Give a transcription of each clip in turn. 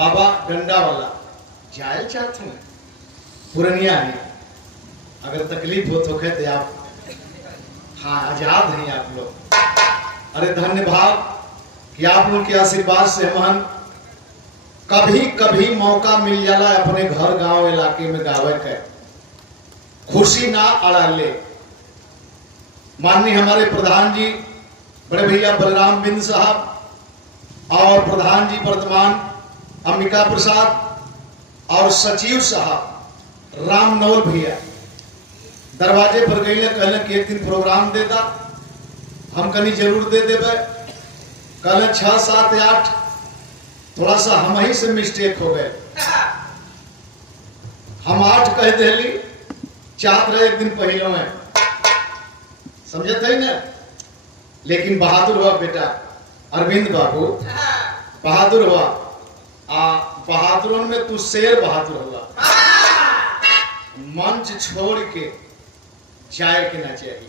बाबा डंडा वाला जायल चाहते हैं पुरनिया है। अगर तकलीफ हो तो कहते आप हाँ आजाद हैं आप लोग। अरे धन्यवाद कि आप लोग के आशीर्वाद से मन कभी कभी मौका मिल जाला अपने घर गांव इलाके में गावे के खुशी ना अड़ा ले। माननीय हमारे प्रधान जी बड़े भैया बलराम बिंद साहब और प्रधान जी वर्तमान अंबिका प्रसाद और सचिव साहब राम नौल भैया दरवाजे पर गई कहले कि एक दिन प्रोग्राम देता हम कहीं जरूर दे देवे। कहले 6, 7, 8 थोड़ा सा हम ही से मिस्टेक हो गए। हम 8 कह दिली चाहत रहे एक दिन पहले में समझते है ना। लेकिन बहादुर हुआ बेटा अरविंद बाबू बहादुर हुआ। बहादुरों में तू शेर बहादुर हुआ। मंच छोड़ के जाए के ना चाहिए।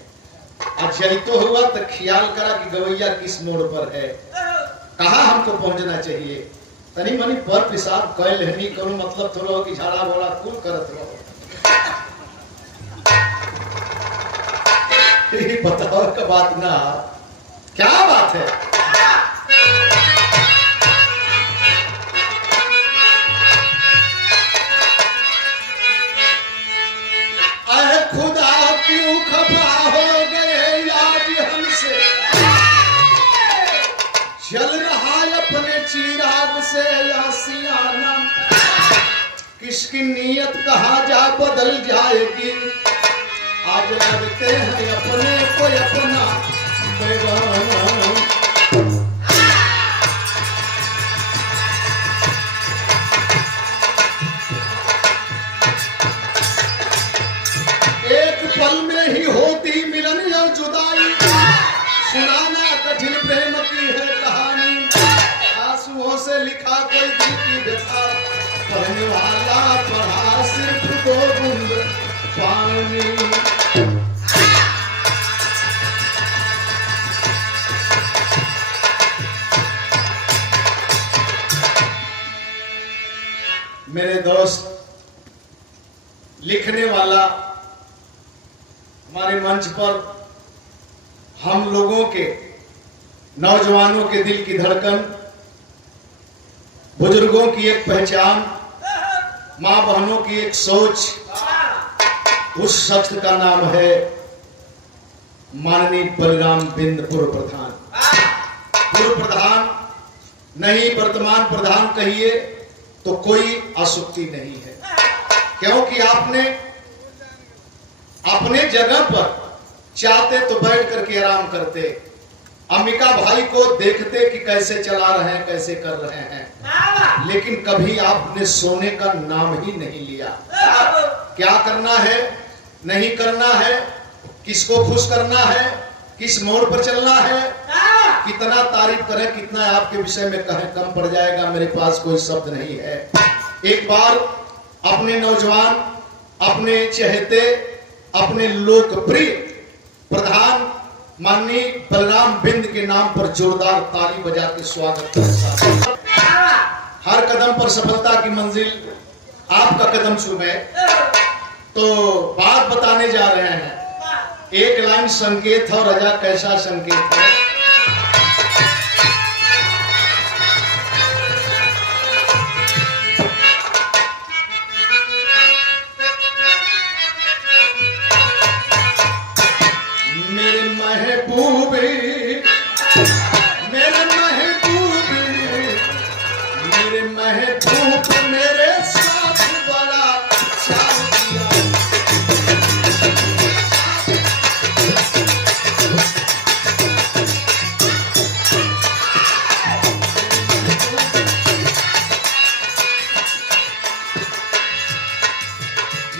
अब जैतो हुआ तो ख्याल करा कि गवैया किस मोड़ पर है कहाँ हमको पहुंचना चाहिए। तनी मनी पर पेशाब कर लेनी करो मतलब थोड़ा हो कि झाड़ा बोला कुल करत रहो। बताओ का बात ना क्या बात है। अरे खुदा क्यों खफा हो गए आज हमसे चल रहा अपने चिराग से आसियाना किसकी नीयत कहाँ जा बदल जाएगी। आज लगते हैं अपने को अपना बेगाना। एक पल में ही होती मिलन और जुदाई सुनाना कठिन प्रेम की है कहानी। आंसुओं से लिखा कोई दिल की व्यथा पढ़ने वाला पढ़ा सिर्फ 2 बूंद पानी। मेरे दोस्त लिखने वाला हमारे मंच पर हम लोगों के नौजवानों के दिल की धड़कन बुजुर्गों की एक पहचान मां बहनों की एक सोच उस शख्स का नाम है माननीय बलराम बिंद पूर्व प्रधान। पूर्व प्रधान नहीं वर्तमान प्रधान कहिए तो कोई असुक्ति नहीं है क्योंकि आपने अपने जगह पर चाहते तो बैठ करके आराम करते अंबिका भाई को देखते कि कैसे चला रहे हैं कैसे कर रहे हैं लेकिन कभी आपने सोने का नाम ही नहीं लिया। क्या करना है नहीं करना है किसको खुश करना है किस मोड़ पर चलना है कितना तारीफ करें कितना आपके विषय में कहें कम पड़ जाएगा। मेरे पास कोई शब्द नहीं है। एक बार अपने नौजवान अपने चहेते अपने लोकप्रिय प्रधान माननीय बलराम बिंद के नाम पर जोरदार ताली बजा के स्वागत करें। हर कदम पर सफलता की मंजिल आपका कदम चूमे। तो बात बताने जा रहे हैं। एक लाइन संकेत और राजा कैसा संकेत है। मेरे महबूबे मेरे महबूबे मेरे महबूब मेरे साथ बड़ा चाव किया।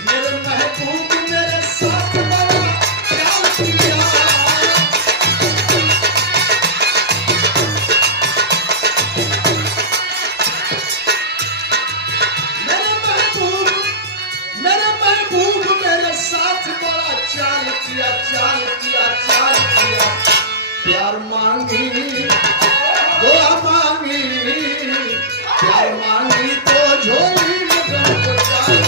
मेरे महबूब मेरे साथ बड़ा चाव किया। प्यार मांगी दुआ मांगी प्यार मांगी तो झोली में गम को डाल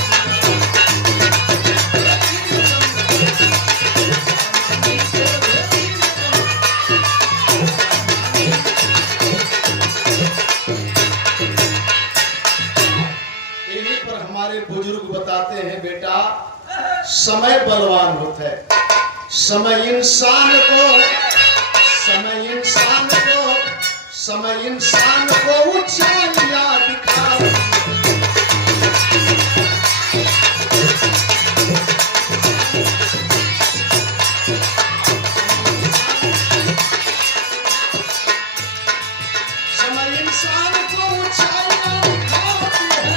बुजुर्ग बताते हैं बेटा समय बलवान होता है। समय इंसान को ऊंचाइयां दिखाए। समय इंसान को ऊंचाइयां दिखाती है।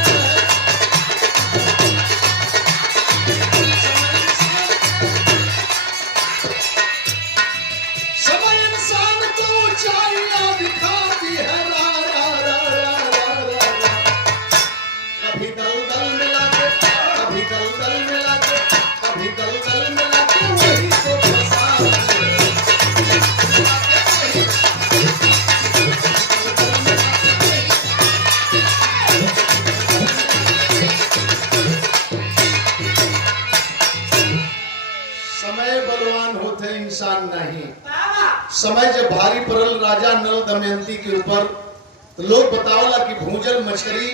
इंसान नहीं। समय जब भारी पड़ल राजा नल दमयंती के ऊपर तो लोग बतावला कि भूजल मछली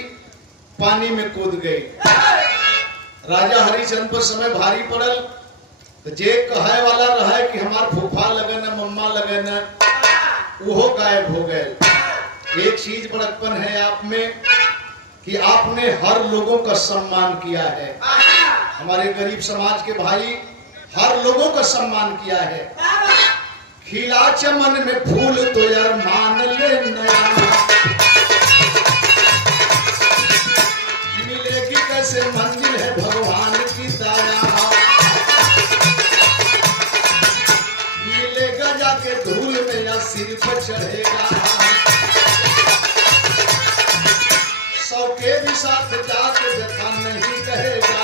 पानी में कूद गई। राजा हरिचंद्र पर समय भारी पड़ल तो जे कहे वाला रहा कि हमार फूफा लगन मम्मा लगन वो गायब हो गए। एक चीज बड़कपन है आप में कि आपने हर लोगों का सम्मान किया है। हमारे गरीब समाज के भाई हर लोगों का सम्मान किया है। खिला चमन में फूल तो यार मान ले नया, मिलेगी कैसे मंजिल है भगवान की दया। मिलेगा जाके धूल में या सिर पर चढ़ेगा। सौ के भी साथ जाके देखा नहीं कहेगा।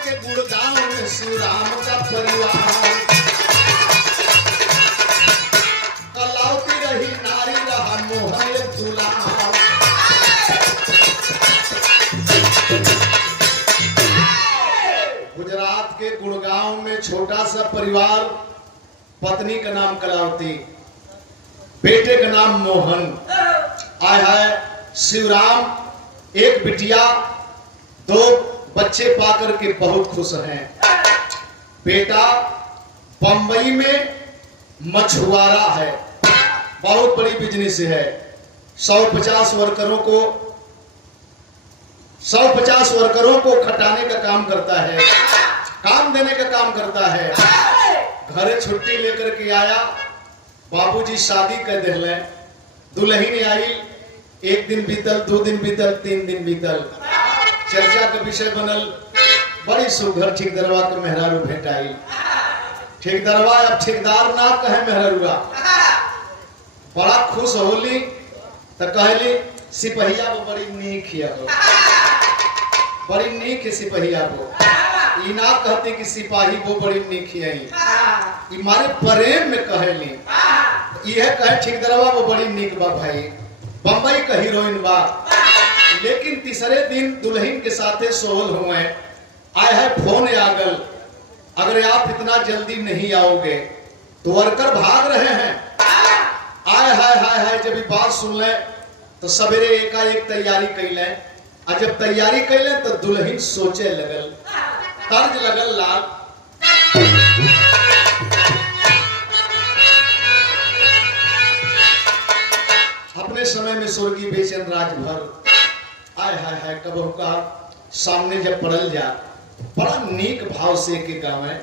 के गुड़गांव में शिवराम का परिवार। कलौती रही नारी रहा मोहन दुलार। गुजरात के गुड़गांव में छोटा सा परिवार, पत्नी का नाम कलावती, बेटे का नाम मोहन। आय है शिवराम एक बिटिया, दो बच्चे पाकर के बहुत खुश हैं। बेटा बंबई में मछुआरा है, बहुत बड़ी बिजनेस है। 150 वर्करों को खटाने का काम करता है, काम देने का काम करता है। घरे छुट्टी लेकर के आया, बाबूजी शादी कर दिले। दुल्हन आई, एक दिन बीतल, 2 दिन बीतल, 3 दिन बीतल। चर्चा का विषय बनल, बड़ी सुघर ठेकेदारवा के मेहरारू भेंट आई। ठेकेदारवा अब ठेकेदार ना कहे मेहरारूआ, बड़ा खुश होली तो कहली सिपहिया वो बड़ी नीक है, बड़ी नीक है सिपहिया वो। ई ना कहते कि सिपाही वो बड़ी नीक है, ई मारे प्रेम में कहली। यह कहे ठेकेदारवा वो बड़ी नीक बा भाई, बंबई का हीरोइन बा। लेकिन तीसरे दिन दुल्हन के साथे सोहल हुए। आए है फोन आगल, अगर आप इतना जल्दी नहीं आओगे तो वर्कर भाग रहे हैं। आए हाय जब बात सुन ले तो सवेरे एकाएक तैयारी कैले। और जब तैयारी कैले तो दुल्हन सोचे लगल, तर्ज लगल लाल। अपने समय में स्वर्गीय बेचन राजभर आय हाय कबहू का सामने जब पड़ल जा, बड़ा नीक भाव से के गावे।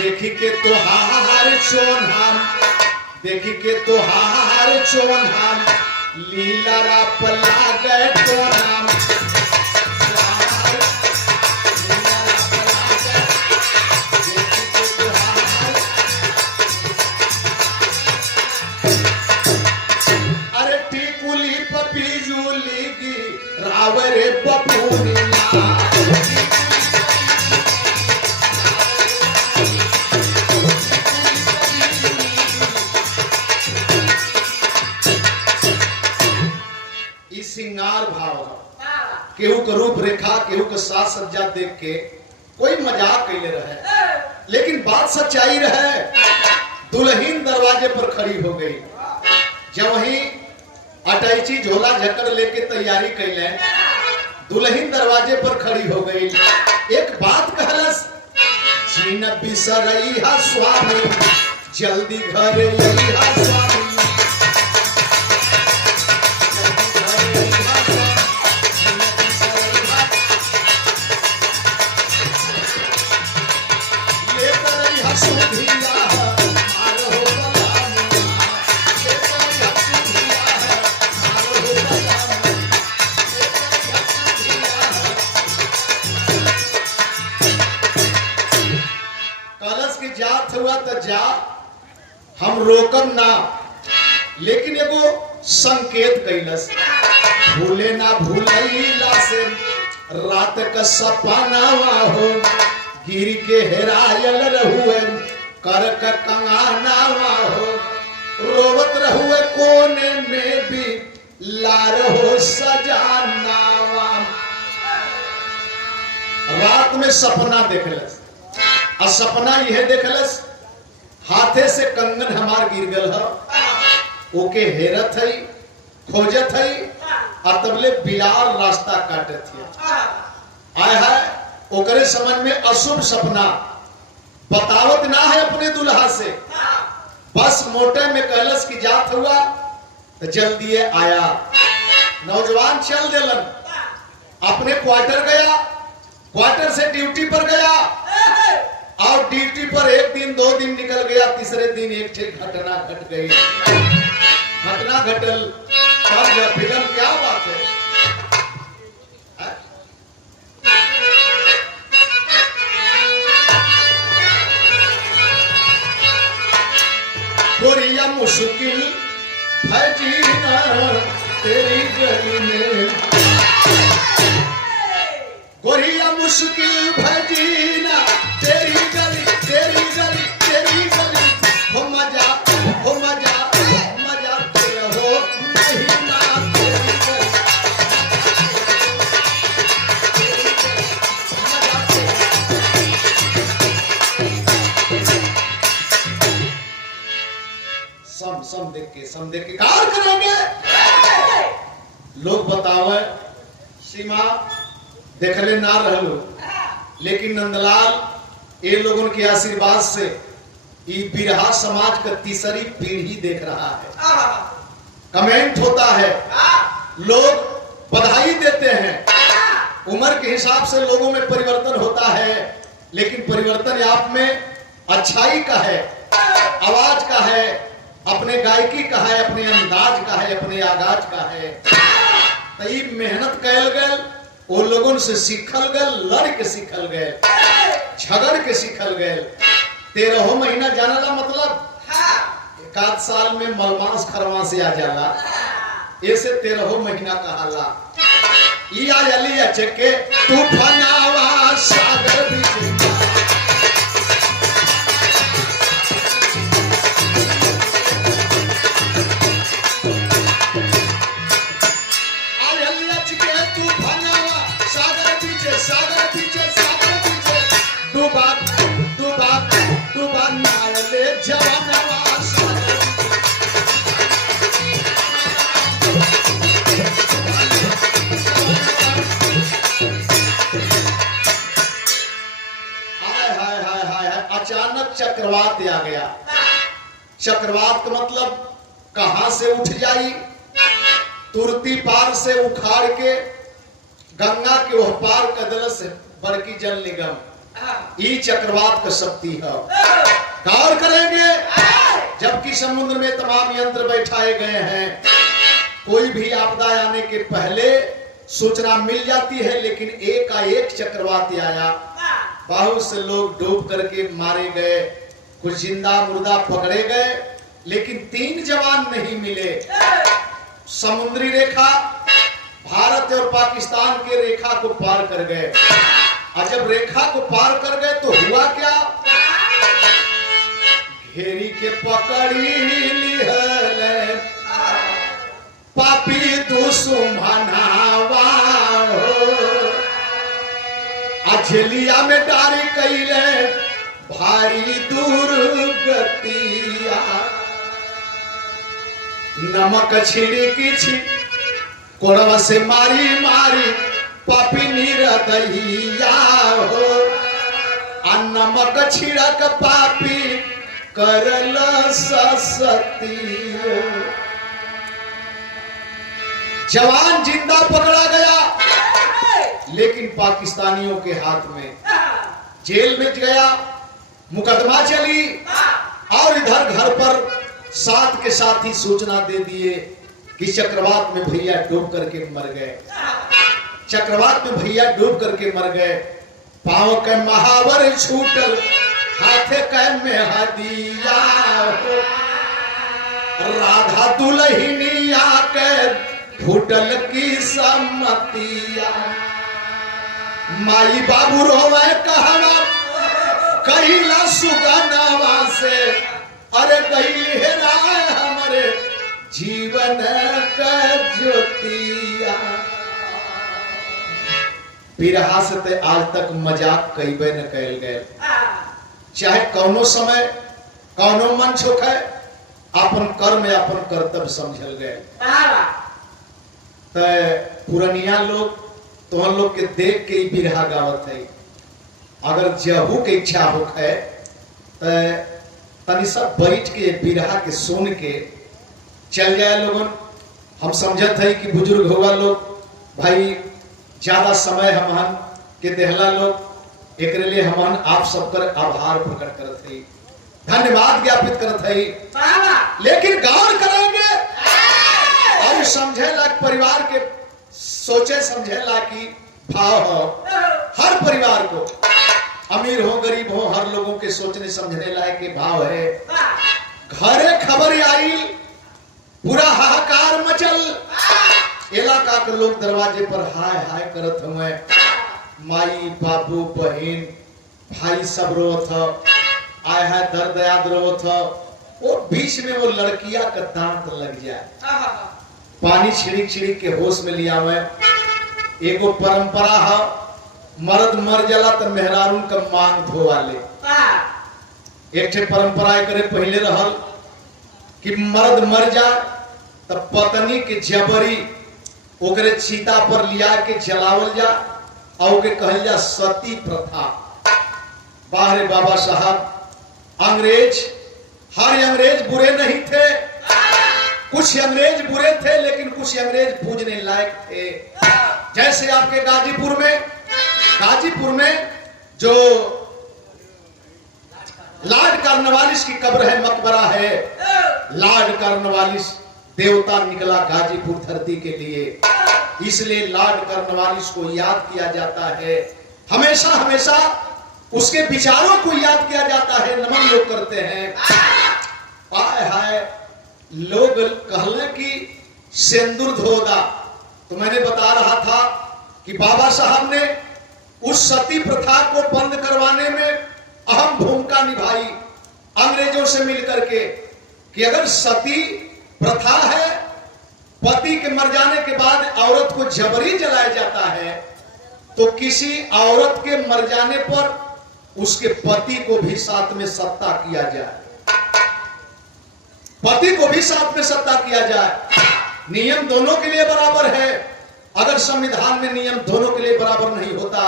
देखी के तो हाहार चोन हम, देखी के तो हाहार चोन हम, लीला रा पला गए तो नाम। अरे टिकुली पपीजूली की रावरे बपूनिया। रूपरेखा केहू के साज सज्जा देख के कोई मजाक कैले रहे, लेकिन बात सच्चाई रहे। दुल्हन दरवाजे पर खड़ी हो गई। जब वही अटैची झोला झकड़ लेके तैयारी कैले, दुल्हन दरवाजे पर खड़ी हो गई। एक बात कहलस, जीन बिसरई हा स्वामी, जल्दी घर यही हा स्वामी। कलश की जात हुआ तो जा, हम रोकम ना, लेकिन एगो संकेत कैलस, भूले ना भूलैला से रात का सपना हो, गिर के हेरायल रहुए कर का कंगाना हो, रोवत रहुए कोने में भी लार हो सजानावा। रात में सपना देखलस, और सपना यह देखलस, हाथे से कंगन हमार गिर गल है, ओके हेरत है, खोजत है, और तबले बिलाल रास्ता काटत है। आय है ओकरे समझ में अशुभ सपना बतावत ना है अपने दुल्हा से, बस मोटे में कहलस की जात हुआ तो जल्दी आया। नौजवान चल देलन, अपने क्वार्टर गया, क्वार्टर से ड्यूटी पर गया, और ड्यूटी पर एक दिन 2 दिन निकल गया, तीसरे दिन एक घटना घट गई। घटना घटल तब फिल्म क्या बात है। गोरिया मुश्किल है जीना तेरी गली में, गोरिया मुश्किल है जीना तेरी गली, तेरी गली, तेरी गली। हो मजा, हो मजा, मजा तेरा हो महीना तेरी गली, मजा सम देख के कार करेंगे। लोग बतावे सीमा देखले ना रहलो, लेकिन नंदलाल ये लोगों के आशीर्वाद से ये बिरहा समाज का तीसरी पीढ़ी देख रहा है। कमेंट होता है, लोग बधाई देते हैं, उम्र के हिसाब से लोगों में परिवर्तन होता है, लेकिन परिवर्तन आप में अच्छाई का है, आवाज का है, अपने गायकी का है, अपने अंदाज का है, अपने आगाज का है। तई मेहनत कैल गए, वो लोगों से सीखल गए, लड़ के सीखल गए, झगड़ के सीखल गए। 13 महीना जानला मतलब 1 साल में मलमास खरवा से आ जाला, ऐसे 13 महीना कहाला। ई आ जाली चके तूफानावा सागर बीच, अचानक चक्रवात आ गया। चक्रवात का मतलब कहां से उठ जाई, तुरती पार से उखाड़ के गंगा के ओह पार कदल से बड़की जल निगम, ये चक्रवात का शक्ति है। गौर करेंगे, जबकि समुद्र में तमाम यंत्र बैठाए गए हैं, कोई भी आपदा आने के पहले सूचना मिल जाती है, लेकिन एकाएक चक्रवात आया, बहुत से लोग डूब करके मारे गए, कुछ जिंदा मुर्दा पकड़े गए, लेकिन 3 जवान नहीं मिले। समुद्री रेखा भारत और पाकिस्तान के रेखा को पार कर गए, और जब रेखा को पार कर गए तो हुआ क्या, घेरी के पकड़ी लिहल पापी दुश्मनावा, अझेलिया में डारी कैले भारी दुर्गतिया नमक छिड़की कोड़वा से मारी मारी पापी निरदहिया हो आ नमक छिड़क पापी करल ससतियो। जवान जिंदा पकड़ा गया लेकिन पाकिस्तानियों के हाथ में, जेल में गया, मुकदमा चली और इधर घर पर साथ के साथ ही सूचना दे दिए कि चक्रवात में भैया डूब करके मर गए। चक्रवात में भैया डूब करके मर गए। पांव के महावर छूटल हाथे कै में हदिया हो राधा दुल्हनिया के फूटल की सम्मतिया। माई बाबू रोवे कहवा कहिला सुगनवा से अरे गई हेराए हमारे जीवन का ज्योतिया। बिरहा से ते आज तक मजाक कईबे न कैल गए। चाहे कौनो समय कौनो मंच होखे अपन कर्म अपन कर्तव्य समझल गए। तो पुरनिया लोग तुम लोग के देख के ही बिरहा गावत है। अगर जहू के इच्छा होखे तो तनी सब बैठ के बिरहा के सुन के चल जाए लोगन। हम समझत है कि बुजुर्ग होगा लोग भाई ज्यादा समय हमन के देहला लोग एक लिए हमन आप सबकर आभार प्रकट करत है, धन्यवाद ज्ञापित करत है। लेकिन गौर करेंगे और समझेला परिवार के सोचे समझेला कि भाव हो हर परिवार को, अमीर हो गरीब हो, हर लोगों के सोचने समझने लायक के भाव है। घरे खबर आई पूरा हाहाकार मचल, इलाका के लोग दरवाजे पर हाय हाय करत हुए। माई बाबू बहन भाई सब रोत आय है दर्द याद रोत। वो बीच में वो लड़कियां का दांत लग जाए, पानी छिड़क छिड़क के होश में लिया हुए। एगो परंपरा है मर्द मर जाला तो मेहरारून का मांग धोवा ले। एक परंपरा करे पहले रहल कि मर्द मर जाए तब पत्नी के जबरी ओकरे चीता पर लिया के जलावल जा और के कहल जा सती प्रथा। बाहरे बाबा साहब अंग्रेज, हर अंग्रेज बुरे नहीं थे, कुछ अंग्रेज बुरे थे लेकिन कुछ अंग्रेज पूजने लायक थे। जैसे आपके गाजीपुर में जो लॉर्ड कॉर्नवालिस की कब्र है, मकबरा है, लॉर्ड कॉर्नवालिस देवता निकला गाजीपुर धरती के लिए, इसलिए लॉर्ड कॉर्नवालिस को याद किया जाता है। हमेशा हमेशा उसके विचारों को याद किया जाता है, नमन लोग करते हैं। आय हाय लोग कहले कि सिंदूर धोदा, तो मैंने बता रहा था कि बाबा साहब ने उस सती प्रथा को बंद करवाने में अहम भूमिका निभाई अंग्रेजों से मिलकर के, कि अगर सती प्रथा है, पति के मर जाने के बाद औरत को जबरी जलाया जाता है, तो किसी औरत के मर जाने पर उसके पति को भी साथ में सत्ता किया जाए, पति को भी साथ में सत्ता किया जाए। नियम दोनों के लिए बराबर है। अगर संविधान में नियम दोनों के लिए बराबर नहीं होता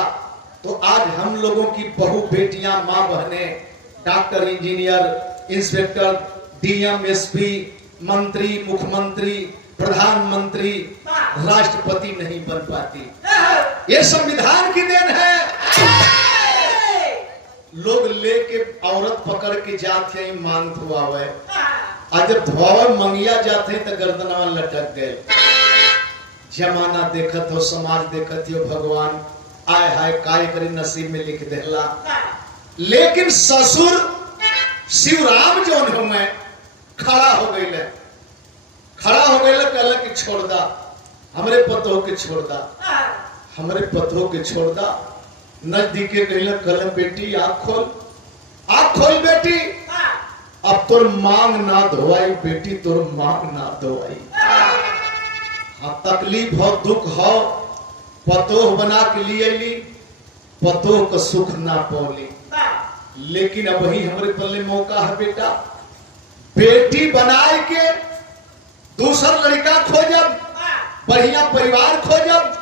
तो आज हम लोगों की बहु बेटियां, मां बहनें doctor, engineer, inspector, DM, SP, मंत्री, मुख्यमंत्री, प्रधानमंत्री, राष्ट्रपति नहीं बन पाती। ये संविधान की देन है। लोग लेके औरत पकड़ के जाते हैं मांग धोआवे, आज जब धोआवे मंगिया जाते हैं तो गर्दनवा लटक गए। जमाना देखत हो, समाज देखत हो, भगवान आय हाय काय करी नसीब में लिख देला। लेकिन ससुर शिवराम जो मैं खड़ा हो गई, कहला कि छोड़ दा हमरे पतों के, छोड़ दा हमरे पतों के, छोड़ दा। नजदीके कहला कलम बेटी आँख खोल बेटी, अब तोर मांग ना धोआई बेटी, तोर मांग ना धोआई। हाँ तकलीफ हो, दुख हो, पतोह बना के लिए ली, पतों का सुख ना पौली, लेकिन अब वही हमारे पल्ले मौका है बेटा। बेटी बनाए के दूसर लड़का खोजब, बढ़िया परिवार खोजब,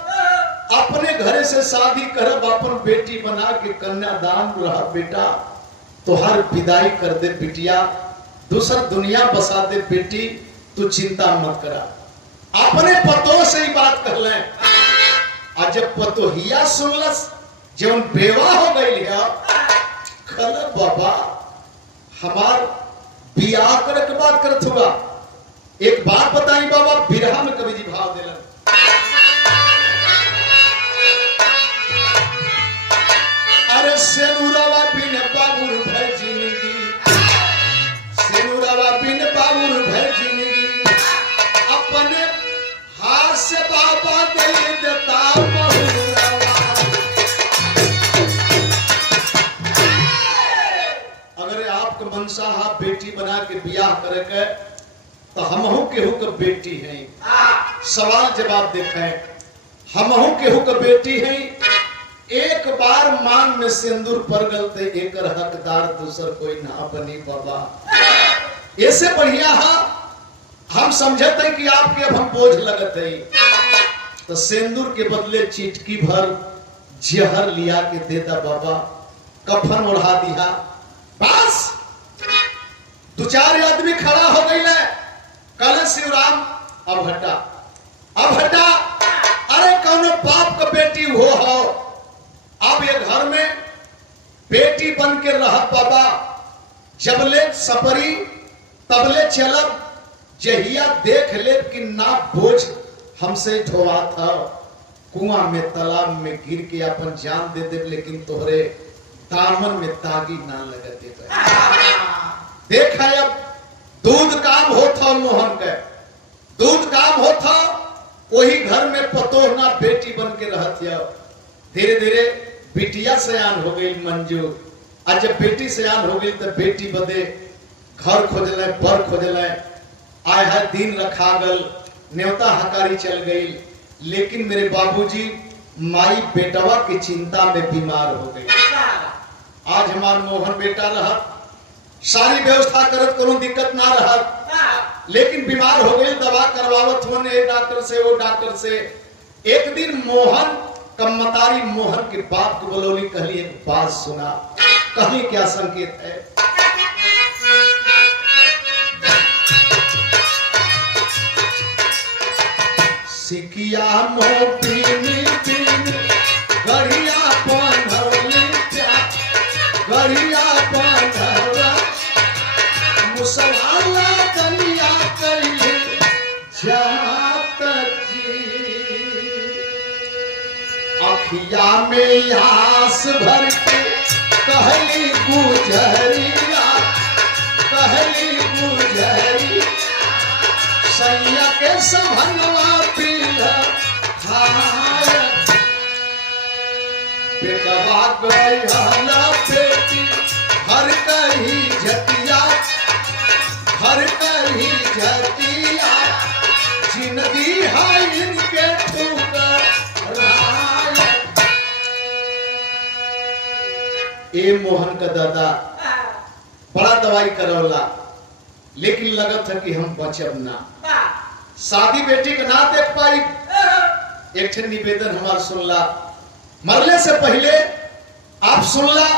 अपने घरे से शादी करब, अपन बेटी बना के कन्यादान रहा बेटा, तो हर विदाई कर दे बिटिया, दूसर दुनिया बसा दे बेटी, तू चिंता मत करा। अपने पतों से ही बात कर ले। आज जब पतोहिया सुनलस जब बेवा हो गई है, कल बाबा हमार बियाह करे के बात करत होगा। एक बात बताई बाबा, बिरहा में कवि जी भाव दिलन, अरे सेनुरवा बिन बाबुर भय जिंदगी, सेनुरवा बिन बाबुर भय जिंदगी, अपने हाथ से बाबा दे देता बहुरवा। अगर आपके मनसा हा बेटी बना के बियाह करे के, तो हमहू केहू के बेटी हैं। सवाल जवाब देखें, हमहू केहू के बेटी हैं। एक बार मांग में सिंदूर पर गलते, एक हकदार दूसर कोई ना बनी बाबा। ऐसे बढ़िया हा हम समझते हैं कि आपके अब हम बोझ लगत है, तो सिंदूर के बदले चिटकी भर जहर लिया के देता बाबा, कफन ओढ़ा दिया। बस दो चार आदमी खड़ा हो गई है, कल शिवराम अब हटा, अब हटा, अरे कौनो बाप का बेटी हो, अब ये घर में बेटी बन के रह बाबा, जबले सपरी तबले चलब, जहिया देख ले कि ना बोझ हमसे ढोआ था, कुआं में तालाब में गिर के अपन जान दे दे, लेकिन तोहरे दामन में तागी ना लगा दे। देखा अब दूध काम होता मोहन के, दूध काम होता, वही घर में पतोहना बेटी बन के रहती। धीरे धीरे बिटिया सयान हो गई मंजू, आज जब बेटी सयान हो गई तो बेटी बदे घर खोजल, बर खोजल, आय है दिन रखा गल, न्योता हकारी चल गई, लेकिन मेरे बाबूजी माई बेटवा की चिंता में बीमार हो गई। आज हमार मोहन बेटा रहा, सारी व्यवस्था करत, कोनो दिक्कत ना रहा, लेकिन बीमार हो गई, दवा करवावत होने डॉक्टर से वो डॉक्टर से। एक दिन मोहन कम्मतारी मोहन के बाप को बोलोली, कहली एक बात सुना, कहली क्या संकेत है। सिकिया मोपीनी पीनी गढ़िया बांधवली, गढ़िया बांधवा मुसवाला कनिया कैली जात जी, अखिया में आस भर के कहली गुजरिया, कहली गुजरी, सैया के संभनवा पीला खाए, बेटवा गया बेटी हर कहीं झटिया, हर कहीं झटिया, जिंदगी है इनके ठुकर। ए मोहन का दादा बड़ा दवाई करौला, लेकिन लगत है कि हम बचब ना, शादी बेटी का ना देख पाई। एक निवेदन हमारा सुनला, मरने से पहले आप सुनला,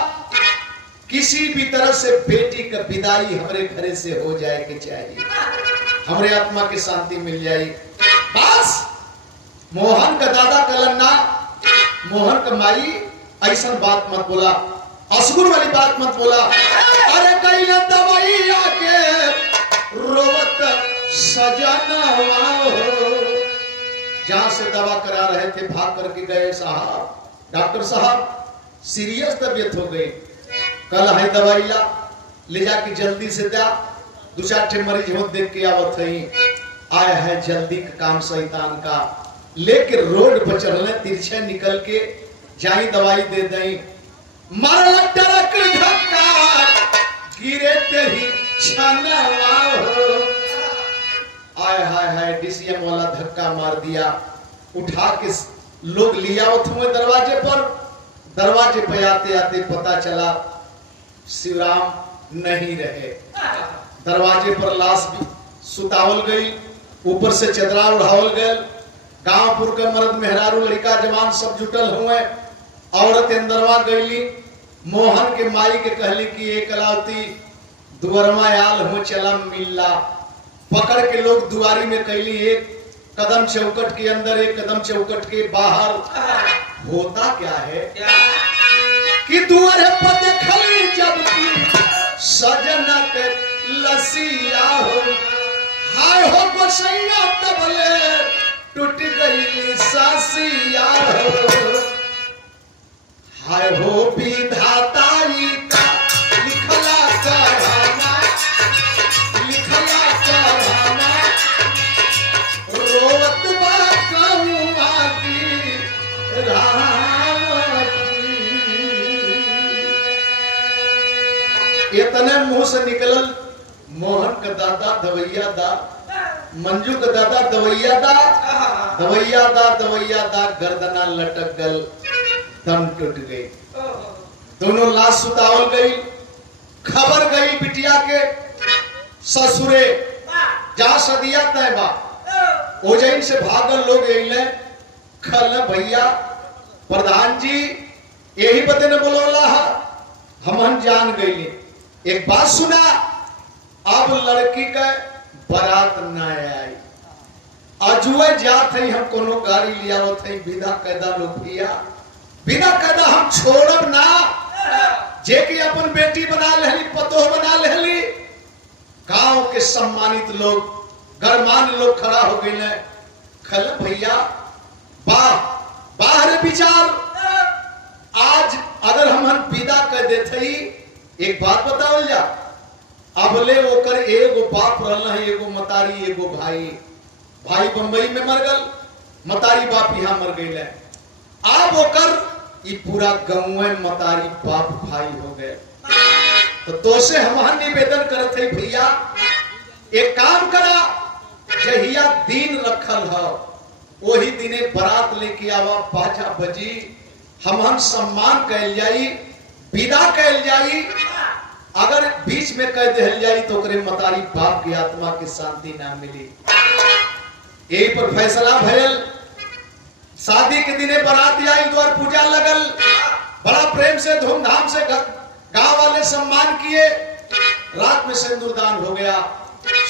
किसी भी तरह से बेटी का विदाई हमारे घरे से हो जाए के चाहिए, हमारे आत्मा की शांति मिल जाए। बस मोहन का दादा कलन्ना, मोहन का माई ऐसा बात मत बोला, असगुन वाली बात मत बोला। अरे कहीं ना दवाई आके रोवत सजना हो, जहां से दवा करा रहे थे भाग करके गए, साहब डॉक्टर साहब सीरियस तबीयत हो गई, कल है दवाई ला, ले जाके जल्दी से दिया, दो चार ठे मरीज हो देख के आवत है, आया है जल्दी का काम शैतान का, लेके रोड पर चलने तिरछे निकल के जाई दवाई दे दई, मारल टरक धक्का गिरे ते ही छनवा हो, आय हाय हाय डीसीएम वाला धक्का मार दिया, उठा के लोग लिया हुए दरवाजे पर, दरवाजे पे आते आते पता चला शिवराम नहीं रहे। दरवाजे पर लाश भी सुतावल गई, ऊपर से चदरा उड़ावल गए। गांवपुर के मर्द मेहरारू लड़का जवान सब जुटल हुए। औरत अंदरवा गईली, मोहन के माई के कहली कि एक कलावती दुअरमा आल हो चला मिलला। पकड़ के लोग दुआरी में कैली, एक कदम चौकट के अंदर एक कदम चौकट के बाहर। होता क्या है कि दुआरे पर देखली जब सजना के लसिया हो, हाय हो गोसैया तबले टूट गई सासिया हो। हाय हो विधाताई का लिखला कराना, लिखला कराना, रोवत बा कहूँगा की राम की। इतने मुंह से निकलल मोहन का दादा दवैया दा, मंजू का दादा दवैया दा, दवैया दा, दवैया दा, गर्दना लटक गल, दम टूट गई। दोनों लाश सुतावल गई। खबर गई बिटिया के ससुरे, जा सदिया तैबा ओजैन से भागल लोग अइले। खल भैया प्रधान जी यही बते न बोलोला हम जान गई। एक बात सुना, अब लड़की का बारात न आई, अजुए जात है हम कोनो गाड़ी लिया थे बिना कैदा रुपया, बिना कैदा हम छोड़ब ना। जे कि अपन बेटी बना लेली, पतोह बना लेली। गांव के सम्मानित लोग, गणमान्य लोग खड़ा हो गए। खल भैया बाहर विचार, आज अगर हम विदा कर देते, एक बात बताओ जा, अबले ओकर एगो बाप रहल है, एगो मतारी एगो भाई। भाई बंबई में मर गल, मतारी बाप यहाँ मर गई। अब ओकर ये पूरा गाँव मतारी बाप भाई हो गए। तो से हम निवेदन करते हैं भैया, एक काम करा, जहिया दिन रखल है वही दिने बारात लेके आवा, बाजा बजी, हम सम्मान कैल जाई, विदा कैल जाई। अगर बीच में कह दिल जाई तो मतारी बाप की आत्मा की शांति ना मिली। यही पर फैसला भयल। शादी के दिने बारात आई, द्वार पूजा लगल, बड़ा प्रेम से धूमधाम से गांव वाले सम्मान किए। रात में सिंदूरदान हो गया।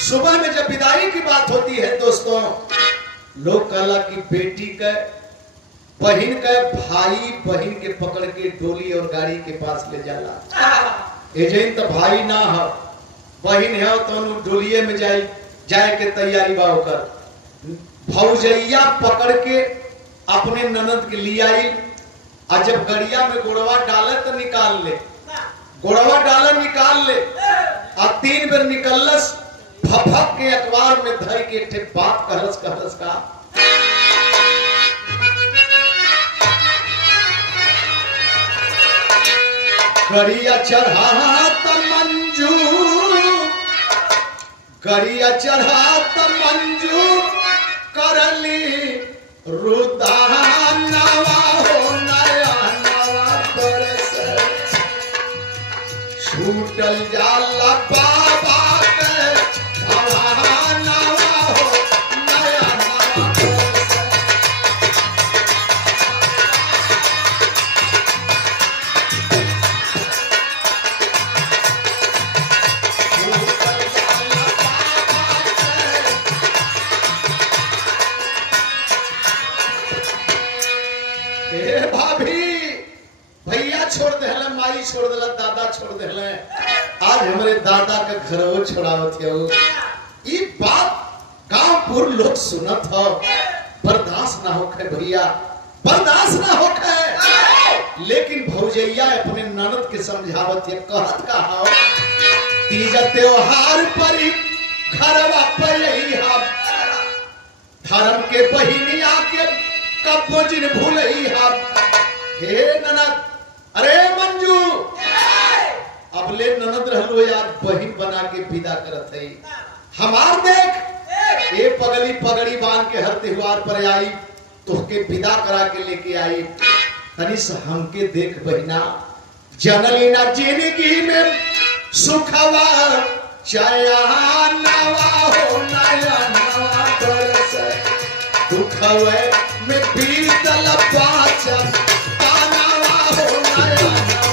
सुबह में जब विदाई की बात होती है दोस्तों, लोग कहला कि बेटी का बहन का भाई बहन के पकड़ के डोली और गाड़ी के पास ले जाला। एजेंट तो भाई ना है, बहन है तो डोलिये में जाए के तैयारी बा होकर। भौजैया पकड़ के अपने ननद के लिए आई, और जब गड़िया में गोड़वा डाले तो निकाल ले, गोड़वा डाले निकाल ले, और 3 बेर निकलस, भभक के अखबार में धर के बात कहलस का गरिया चढ़ात मंजू, गरिया चढ़ात मंजू करली रुदानवा हो नया नवा बरस, छूटल जाला बाबा के भवानवा हो नया नवा बरस। भैया छोड़ दे, माई छोड़ दे, दादा छोड़ दे, आज हमारे दादा के घर छोड़ावत है। ये बात गांवपुर लोग सुनत हो, बर्दाश्त ना होखे भैया, बर्दाश्त ना होखे। लेकिन भौजैया अपने ननद के समझावत है, कहत का हो, तीज त्योहार पर घरवा पे यही हम धर्म के बहिनिया के कब्बो जिन भूलई हम। हे ननद, अरे मंजू, अब ले ननद रहलो यार, बहिन बना के विदा करत है। हमार देख, ये पगली पगड़ी बांध के हर त्योहार पर आई, तो के विदा करा के लेके आई। तनिस हमके देख बहिना, जनली ना जिंदगी में सुखवा चया नवा हो नया नवा बरस, दुखवे में बीतल पाचन तानवा हो नया नवा।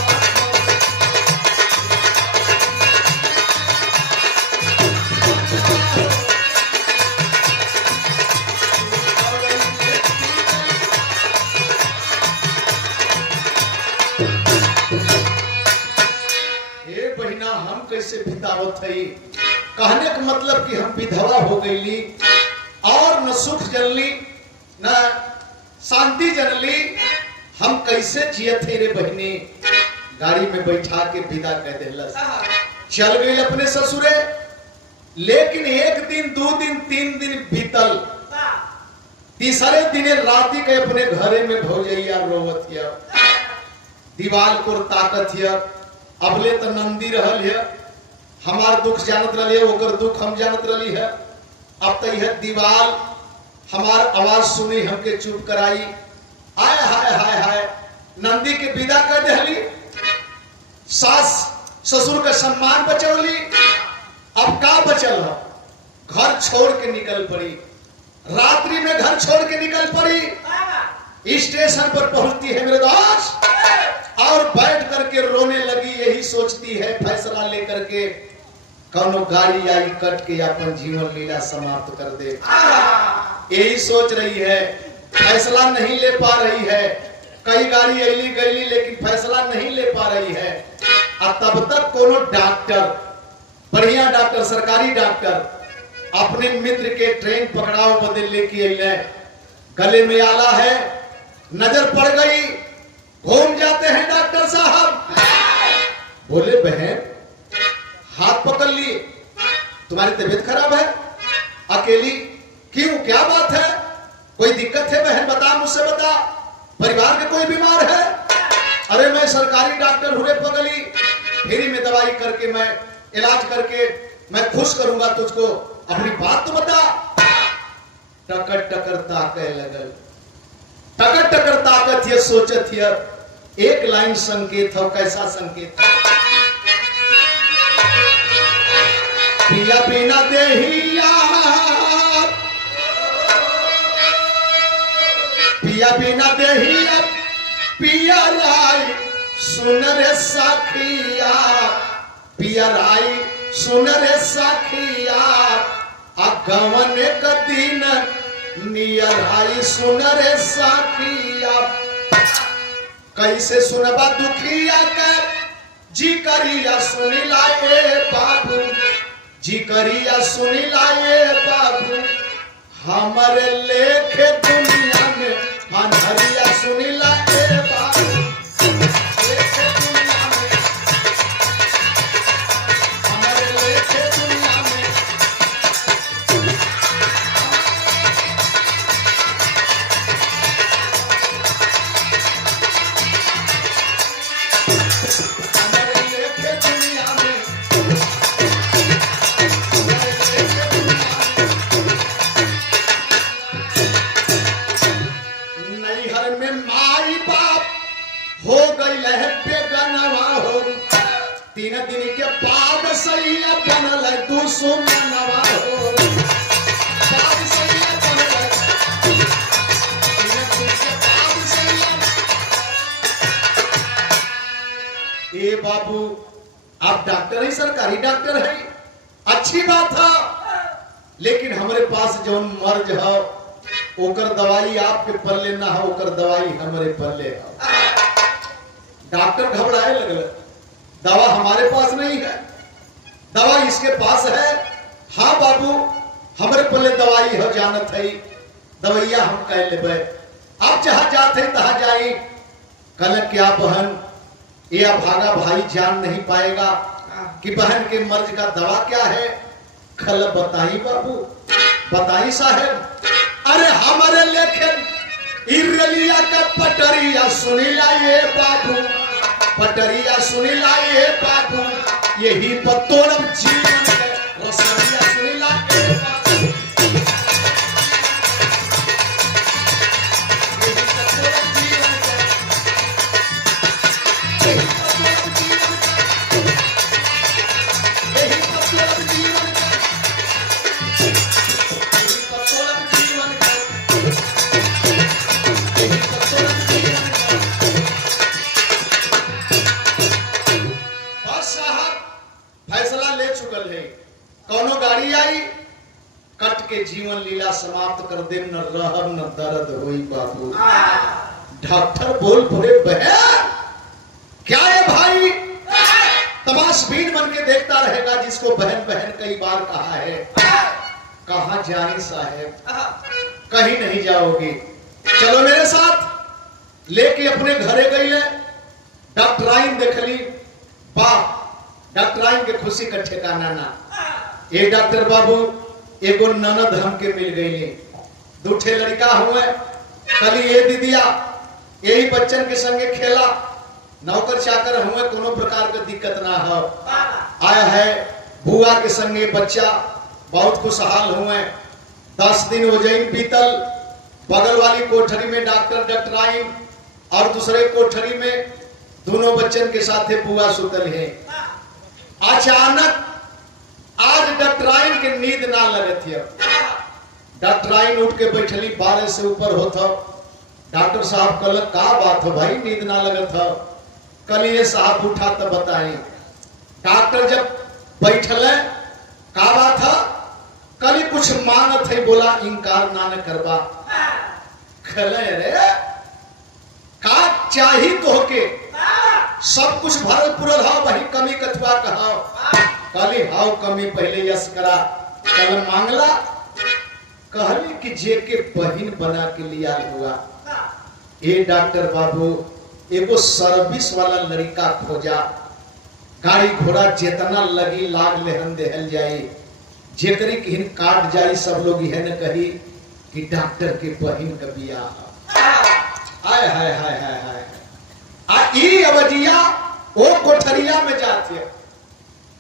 हम कैसे बितावत है, कहने का मतलब कि हम विधवा हो गईली और न सुख जनली न शांति जनली, हम कैसे जियत है रे बहनी। गाड़ी में बैठा के विदा कह देलस, चल गई अपने ससुरे। लेकिन एक दिन, दो दिन, तीन दिन बीतल, तीसरे दिन राती के अपने घरे में भौजैया रोवत हिया, दीवाल को ताकत हिया। अबले तो नंदी रहल है, हमार दुख जानत रही है, ओकर दुख हम जानत रही है। अब तो यह दीवाल हमार आवाज सुनी हमके चुप कराई। आय हाय हाय हाय, नंदी के विदा कर दहली, सास ससुर का सम्मान बचौली। अब का बचल है, घर छोड़ के निकल पड़ी, रात्रि में घर छोड़ के निकल पड़ी। स्टेशन पर पहुंचती है मेरे दोस्त और बैठ करके रोने लगी, यही सोचती है फैसला लेकर के कौनो गाड़ी आई कट के अपन जीवन लीला समाप्त कर दे। यही सोच रही है, फैसला नहीं ले पा रही है। कई गाड़ी ऐली गईली लेकिन फैसला नहीं ले पा रही है। और तब तक कोनो डॉक्टर, बढ़िया डॉक्टर, सरकारी डॉक्टर अपने मित्र के ट्रेन पकड़ाओ बदल लेके अइले। गले में आला है, नजर पड़ गई, घूम जाते हैं डॉक्टर साहब। बोले बहन हाथ पकड़ लिए, तुम्हारी तबीयत खराब है, अकेली क्यों, क्या बात है, कोई दिक्कत है बहन, बता, मुझसे बता, परिवार के कोई बीमार है? अरे मैं सरकारी डॉक्टर हूँ रे पगली, फ्री में दवाई करके मैं इलाज करके मैं खुश करूंगा तुझको, अपनी बात तो बता। टकर टकर ताके लगल, टकर टकर ताकत ये सोचत ये, एक लाइन संकेत हो, कैसा संकेत है? पिया बिना देहिया, पिया बिना देहिया, पिया राय सुन रे सखिया, पिया राय सुन रे सखिया, अगवन का दिन नियर आई सुन रे सखिया। कैसे सुनबा दुखिया के, जी करिया सुनी लाए बाबू, जी करिया सुनी लाए बाबू, हमारे लेखे दुनिया में अनहरिया सुनी लाए बाबू, लेखे दुनिया में, हमारे लेखे दुनिया में। तीन दिन के बाद सैया बनल दुश्मनवा हो, बाद सैया बनल, तीन दिन के बाद सैया। ए बाबू आप डॉक्टर है, सरकारी डॉक्टर है, अच्छी बात है, लेकिन हमारे पास जो मर्ज है ओकर दवाई आपके पल्ले ना हो, ओकर दवाई हमारे पल्ले है। डॉक्टर घबराए लगल, दवा हमारे पास नहीं है, दवा इसके पास है। हाँ बाबू हमारे पल्ले दवाई हो, जानत है, दवाइया हम कह लेबे, आप जहां जाते तहां जाई। कल क्या बहन, ये अभागा भाई जान नहीं पाएगा कि बहन के मर्ज का दवा क्या है। कल बताई बाबू, बताई साहब। अरे हमारे लेखे इरलिया का पटरिया सुनी लाए बाबू, पटरिया सुनी लाए बाबू, यही बतौर जीवन है, रसरिया सुनी लाए बाबू, यही बतौर जीवन है। फैसला ले चुकल है। कौनो गाड़ी आई कट के जीवन लीला समाप्त कर दे, न रहब न दर्द होई बाबू। डॉक्टर बोल पड़े बहन क्या है भाई, तमाशबीन बन के देखता रहेगा जिसको बहन बहन कई बार कहा है। कहां जाए साहेब, कहीं नहीं जाओगी, चलो मेरे साथ। लेके अपने घरे गई, डॉक्टराइन देखली, वाह डॉक्टराइन के खुशी का ठिकाना ना। एक डॉक्टर बाबू एगो ननद हमके मिल गई, दूठे लड़का हुए, कली ये दीदिया यही बच्चन के संगे खेला, नौकर चाकर हुए, कोनो प्रकार का दिक्कत ना हो। आया है बुआ के संगे बच्चा, बहुत खुशहाल हुए। 10 दिन हो जाए बीतल, बगल वाली कोठरी में डॉक्टर डॉक्टराइन और दूसरे कोठरी में दोनों बच्चन के साथ बुआ सुतल है। अचानक आज डॉक्टराइन के नींद ना लगे थे। डॉक्टराइन उठ के बैठली, 12 से ऊपर होता। डॉक्टर साहब कल का बात हो भाई, नींद ना लगे था। कल ये साहब उठा तब बताए। डॉक्टर जब बैठल का बात था, कल कुछ मांगत है, बोला इनकार ना न करबा। खले रे का चाही तो के सब कुछ भरल पुरल हो, वही कमी कथुआ कहा। कहली हाउ कमी पहले यश करा, कल मांगला। कहली कि जे के बहिन बना के लिया हुआ। ए डॉक्टर बाबू एगो सर्विस वाला लड़का खोजा, गाड़ी घोड़ा जितना लगी लाग लेहन देहल जाई, जेकरी किन काट जाई सब लोग यह न कही कि डॉक्टर के बहिन का बियाह। हाय हाय हाय हाय हाय। ई अवजिया वो कोठरिया में जाते,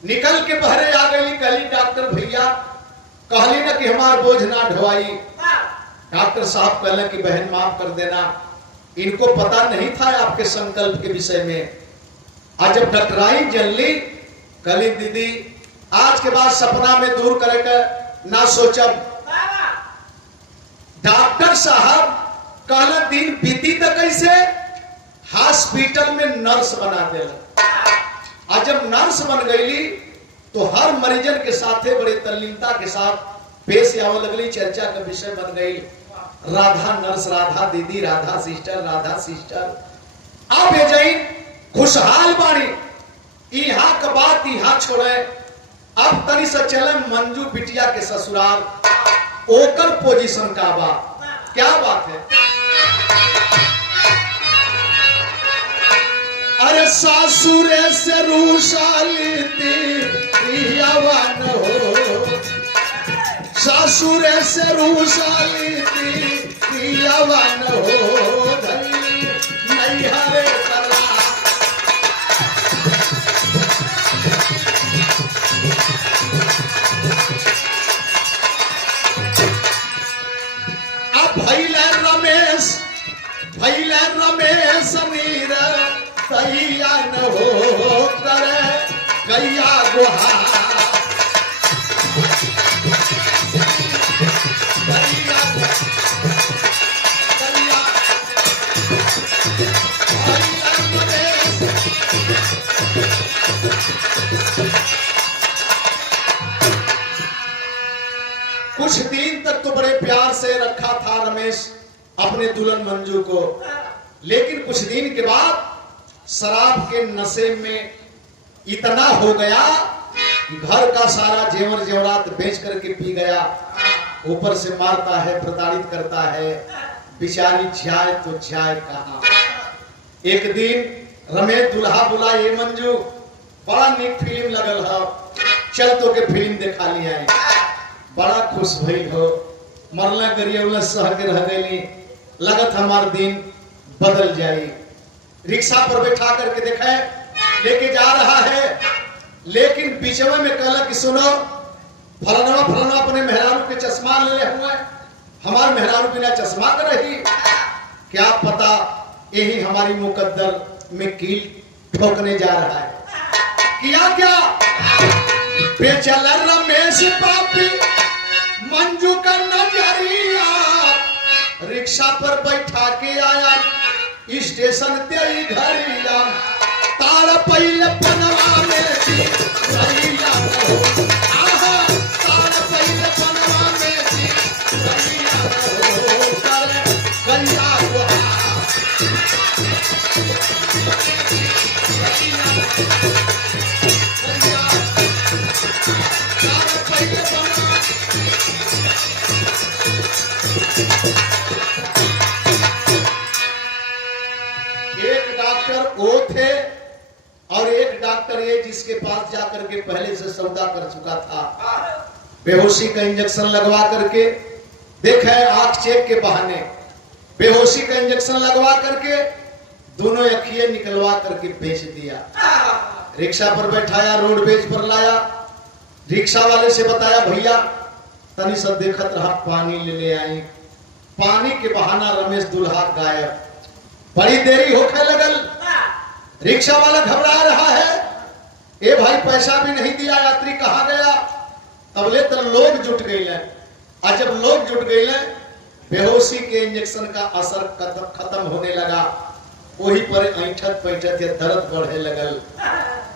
निकल के बहरे आ गई। कहली डॉक्टर भैया, कहली ना कि हमार बोझ ना ढोवाई। डॉक्टर साहब कहले कि बहन माफ कर देना, इनको पता नहीं था आपके संकल्प के विषय में। आज जब डॉक्टराइन जल्ली, कहली दीदी आज के बाद सपना में दूर करेगा ना सोचब। डॉक्टर साहब कहला दिन बीती तो कैसे, हॉस्पिटल में नर्स बना देला। आज जब नर्स बन गई तो हर मरीजन के साथ बड़े तल्लीनता के साथ पेश आवे लगली, चर्चा का विषय बन गई। राधा नर्स, राधा दीदी, राधा सिस्टर, राधा सिस्टर। अब ये जाई खुशहाल बाड़ी, यहाँ का बात यहाँ छोड़े। अब तनी से चले मंजू बिटिया के ससुराल, ओकर पोजीशन का बा, क्या बात है। अरे सासुरे से रूसाली यवन हो, सासुरे से रूसाली यवन हो, नहीं हरे करा। अब भैले रमेश नीर तैया न हो करे गैया गुहा। कुछ दिन तक तो बड़े प्यार से रखा था रमेश अपने दुल्हन मंजू को, लेकिन कुछ दिन के बाद शराब के नशे में इतना हो गया कि घर का सारा जेवर जेवरात बेच करके पी गया। ऊपर से मारता है, प्रताड़ित करता है, बेचारी जाए तो जाए कहां। एक दिन रमेश दुल्हा बोला, ये मंजू बड़ा नीक फिल्म लगल है, चल तो के फिल्म देखा लिया। बड़ा खुश भइल हो, मरला गरियवला सह के रह गई, लगत हमार दिन बदल जाए। रिक्शा पर बैठा करके देखा लेके जा रहा है, लेकिन बीचवा में कहला कि सुनो फलाना फलाना अपने मेहरारू के चश्मा ले हुए, हमारे मेहरारू बिना चश्मा कर रही, क्या पता यही हमारी मुकद्दर में कील ठोकने जा रहा है। किया क्या, बेचल रमेश पापी मंजू का नजरिया, रिक्शा पर बैठा के आया स्टेशन ते घरिया, तार पहले पनवा में एक डॉक्टर वो थे और एक डॉक्टर ये जिसके पास जाकर के पहले से सौदा कर चुका था, बेहोशी का इंजेक्शन लगवा करके देखे, आंख चेक के बहाने बेहोशी का इंजेक्शन लगवा करके दोनों अखिए निकलवा करके बेच दिया। रिक्शा पर बैठाया, रोड बेच पर लाया, रिक्शा वाले से बताया भैया तनी सब देखत रहा, पानी ले आई। पानी के बहाना रमेश दुल्हा गायब। बड़ी देरी होके लगल, रिक्शा वाला घबरा रहा है, ए भाई पैसा भी नहीं दिया, यात्री कहाँ गया। तबले तो लोग जुट गए, और जब लोग जुट गए बेहोशी के इंजेक्शन का असर खत्म होने लगा, वही पर ऐठत पैठत या दर्द बढ़े लगल।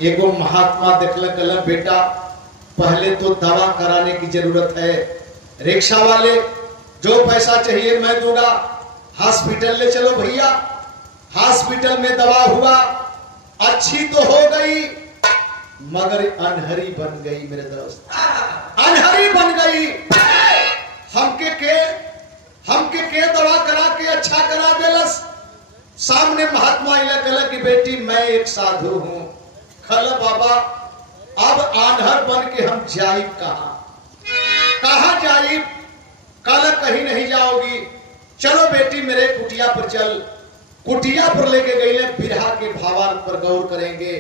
एगो महात्मा देखल, कहल बेटा पहले तो दवा कराने की जरूरत है, रिक्शा वाले जो पैसा चाहिए मैं दूंगा, हॉस्पिटल ले चलो भैया। हॉस्पिटल में दवा हुआ, अच्छी तो हो गई मगर अनहरी बन गई मेरे दोस्त, अनहरी बन गई। हमके के दवा करा के अच्छा करा देलस। सामने महात्मा इला कहला कि बेटी मैं एक साधु हूं। खल बाबा अब आंधर बन के हम जाइब कहां जाइब। कल कहीं नहीं जाओगी, चलो बेटी मेरे कुटिया पर चल। कुटिया पर लेके गई, बिरहा के भावार्थ पर गौर करेंगे।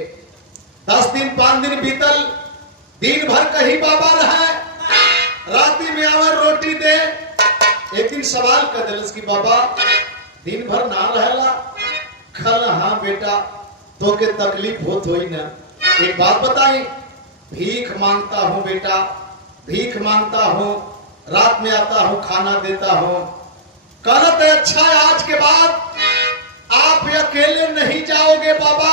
10 दिन 5 दिन बीतल, दिन भर कहीं बाबा रहा, राती में आवर रोटी दे। एक दिन सवाल कर दिलस कि बाबा दिन भर ना रहला। खल हाँ बेटा तो के तकलीफ होत होई ना, एक बात बताई, भीख मांगता हूं बेटा, भीख मांगता हूं, रात में आता हूं खाना देता हूं। कहत है अच्छा आज के बाद आप अकेले नहीं जाओगे बाबा,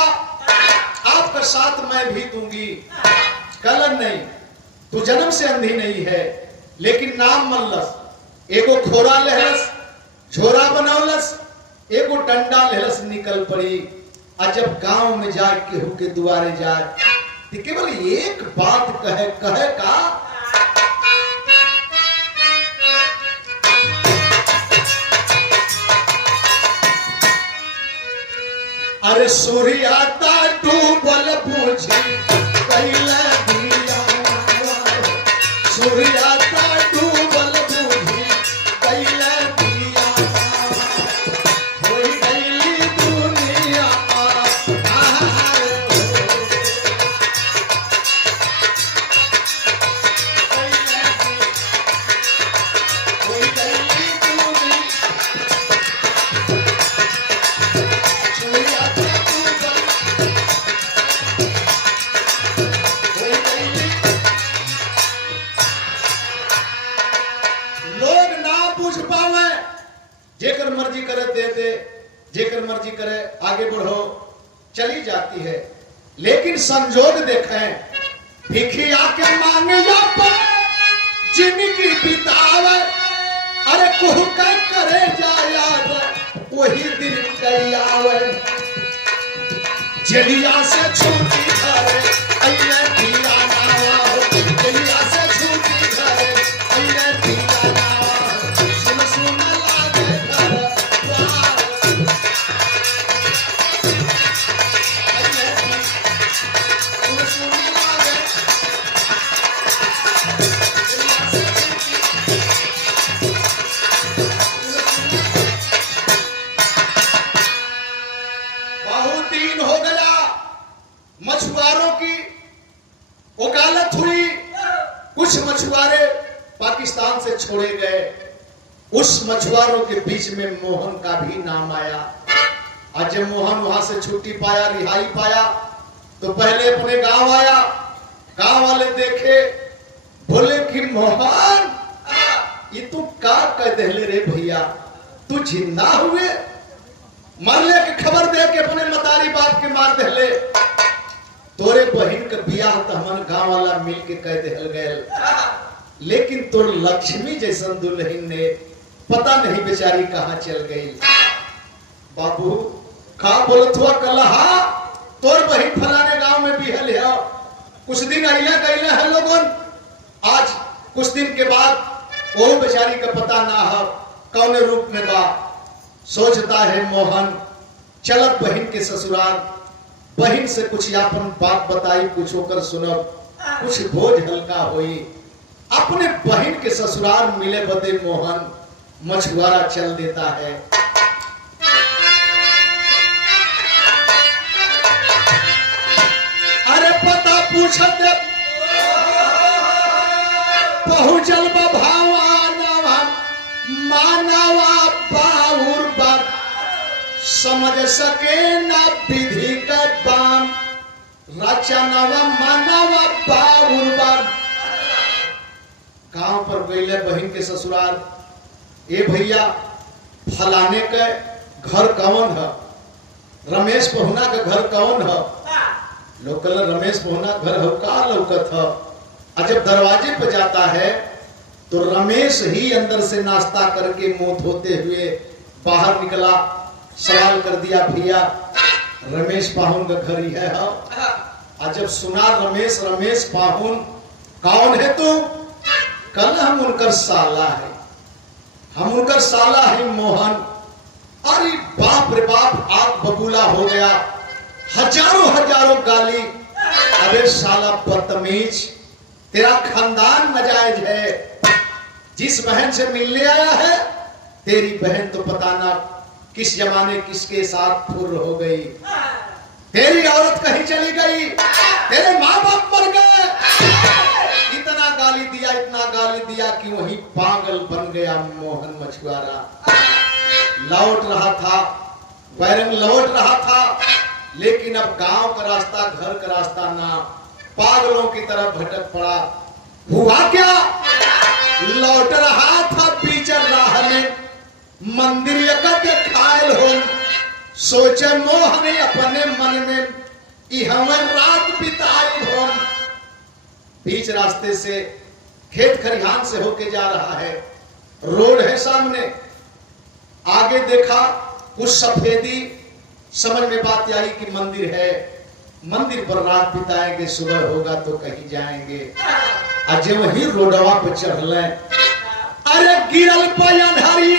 आपका साथ मैं भी दूंगी। कलन नहीं, तू जन्म से अंधी नहीं है, लेकिन नाम मनलस। एगो खोरा लेहलस, झोरा बनौलस, एगो डंडा लेहलस, निकल पड़ी। और जब गांव में जाए केहू के दुआरे जाए तो केवल एक बात कहे का, अरे सूर्याता डूबल बूझी कैला दिया, सूर्याता डूबल बूझी कैला दिया, होई गई दुनिया जेकर मर्जी करे दे दे, जेकर मर्जी करे आगे बढ़ो, चली जाती है। लेकिन संजोग देखें, भिखिया के मांगे या पर जिंदगी बितावे, अरे कोहू का करे जा याद वही दिन कई आवे। जलिया से छूटी घरे अइले पिया नावा, जलिया से छूटी घरे अइले पिया नावा, सुन सुन लागे घर द्वार, अइले सुन सुन लागे जलिया से बहुत दिन हो गया मछुआरों की वकालत हुई, कुछ मछुआरे पाकिस्तान से छोड़े गए। उस मछुआरों के बीच में मोहन का भी नाम आया। आज जब मोहन वहां से छुट्टी पाया, रिहाई पाया, तो पहले अपने गांव आया। गांव वाले देखे, बोले कि मोहन ये तू का कह दहले रे भैया, तू जिंदा हुए? मरले की खबर दे के अपने मतारी बाप के मार दहले। तोरे बहन का बियाह तो हमन गांव वाला मिल के कह दहल गए, लेकिन तोर लक्ष्मी जैसन दुल्हन ने पता नहीं बेचारी कहां चल गई। बाबू का बोलत हुआ कल, हाँ तोर बहन फलाने गांव में बिहल है। कुछ दिन अइले गइले है लोगन, आज कुछ दिन के बाद वो बेचारी का पता ना है कौन रूप में बा। सोचता है मोहन चलत बहन के ससुराल, बहन से कुछ यापन बात बताई, कुछ होकर सुनब, कुछ बोझ हल्का होई। अपने बहन के ससुराल मिले बदे मोहन मछुआरा चल देता है। अरे पता पूछते पहुंचल भावा मानवा बाउर बात, समझ सके न विधि का बाम, रचनवा मानवा बाउर बात। गांव पर गईले बहन के ससुराल, ए भैया फलाने के घर कौन है? रमेश पहुना के घर कौन है? लोग कहला रमेश पहुना घर हो का लौकत है। और जब दरवाजे पर जाता है तो रमेश ही अंदर से नाश्ता करके मुंह धोते हुए बाहर निकला। सवाल कर दिया भैया रमेश पाहुन का घर ही है? और जब सुना रमेश पाहुन कौन है तू? कल हम उनकर साला है, हम उनकर साला है मोहन। अरे बाप रे बाप, आग बबूला हो गया, हजारों गाली। अबे साला बदतमीज, तेरा खानदान नाजायज है। जिस बहन से मिलने आया है तेरी बहन तो पता ना किस जमाने किसके साथ फुर हो गई। तेरी औरत कहीं चली गई, तेरे माँ बाप मर गए। इतना गाली दिया कि वही पागल बन गया मोहन मछुआरा। लौट रहा था, बैरंग लौट रहा था, लेकिन अब गांव का रास्ता घर का रास्ता ना, पागलों की तरह भटक पड़ा। हुआ क्या? लौट रहा था बीच राह में, मंदिर खायल हो, सोचे मोहन अपने मन में इहवन रात बिताई हो। बीच रास्ते से खेत खरिहान से होके जा रहा है, रोड है सामने। आगे देखा कुछ सफेदी, समझ में बात आई कि मंदिर है, मंदिर पर रात बिताएंगे, सुबह होगा तो कहीं जाएंगे। आज वही रोडवा पे चढ़ल, अरे गिरल पयनहरी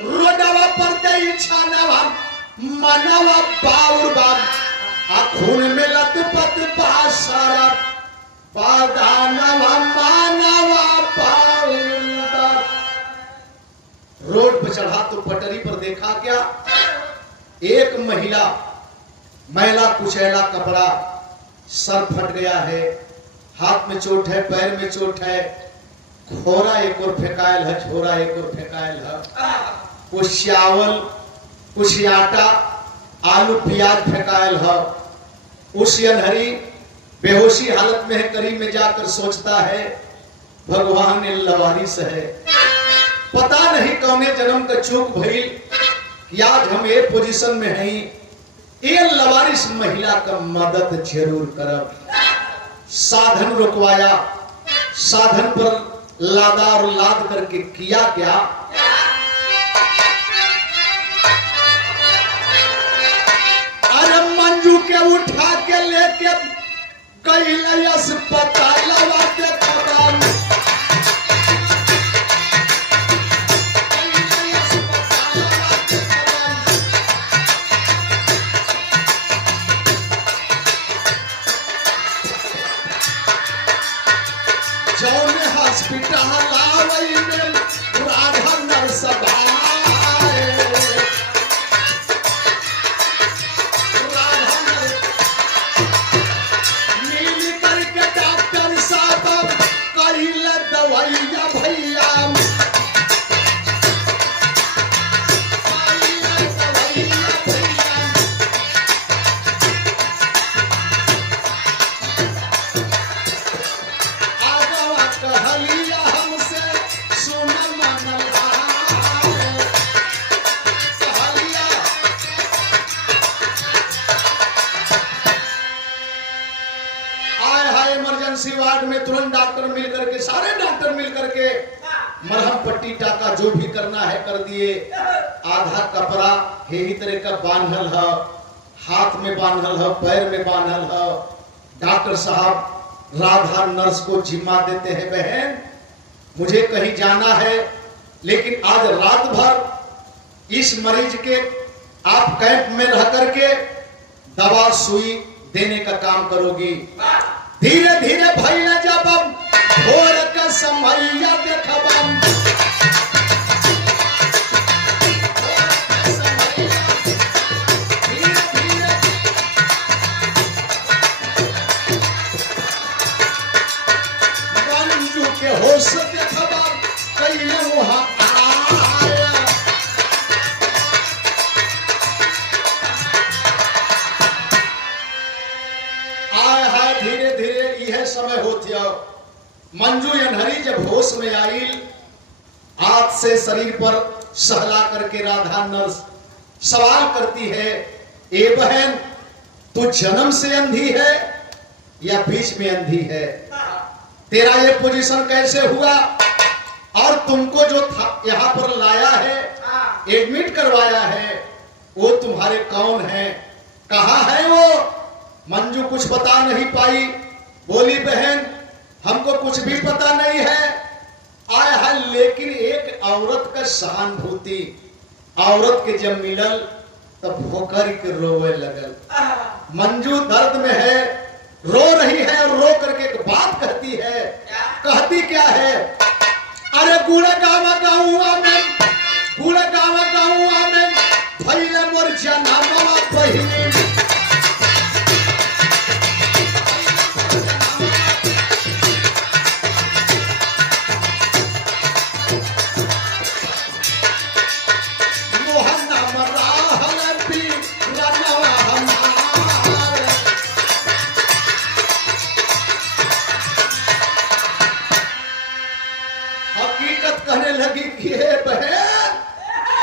रोडवा पर दई छानवा मनवा बाउर बाब, खून में लतपत बासारा पादानवा मानवा बाउर बाब। रोड पर चढ़ा तो पटरी पर देखा क्या? एक महिला, मैला कुचैला कपड़ा, सर फट गया है, हाथ में चोट है, पैर में चोट है, खोरा एक और फेंकायल है, छोरा एक और फेंकायल है, कुछ चावल कुछ आटा आलू प्याज फेंकायल है। उस अनहरी बेहोशी हालत में है, करीब में जाकर सोचता है भगवान ने लवारिस है, पता नहीं कौने जन्म का चूक भइल कि आज हम ये पोजीशन में हैं। ये लवारिस महिला का मदद जरूर करब। साधन रुकवाया, साधन पर लादा और लाद करके किया क्या? अरे मंजू के उठा के लेके गई अस्पताल के खबर। हॉस्पिटल राधा नर्स मिल करके डॉक्टर साहब कहिल दवाइया भैया। इमरजेंसी वार्ड में तुरंत डॉक्टर मिल करके, सारे डॉक्टर मिल करके मरहम पट्टी टाका जो भी करना है कर दिए। आधा कपड़ा यही तरह का बांधल है, हाथ में बांधल है, पैर में बांधल है। डॉक्टर साहब राधा नर्स को जिम्मा देते हैं, बहन मुझे कहीं जाना है, लेकिन आज रात भर इस मरीज के आप कैंप में रह करके दवा सुई देने का काम करोगी। धीरे धीरे भैया जब भोर का समैया देखबम, मंजू के होश देखबम कैले वहां आया। आय हाय धीरे धीरे यह समय होतिया। मंजू अनहरी जब होश में आई, हाथ से शरीर पर सहला करके राधा नर्स सवाल करती है, ए बहन तू जन्म से अंधी है या बीच में अंधी है? तेरा ये पोजीशन कैसे हुआ? और तुमको जो यहाँ पर लाया है, एडमिट करवाया है, वो तुम्हारे कौन है? कहाँ है वो? मंजू कुछ बता नहीं पाई। बोली बहन हमको कुछ भी पता नहीं है। आया है, लेकिन एक औरत का सहानुभूति औरत के जब मिलल तब होकर के रोवे लगल। मंजू दर्द में है, रो रही है और रो करके एक बात कहती है। कहती क्या है? अरे गुड़ा गावा गाऊंगा मैं, गुड़ा गावा गाऊंगा मैं, भैया मोर जन्मवा पहिली।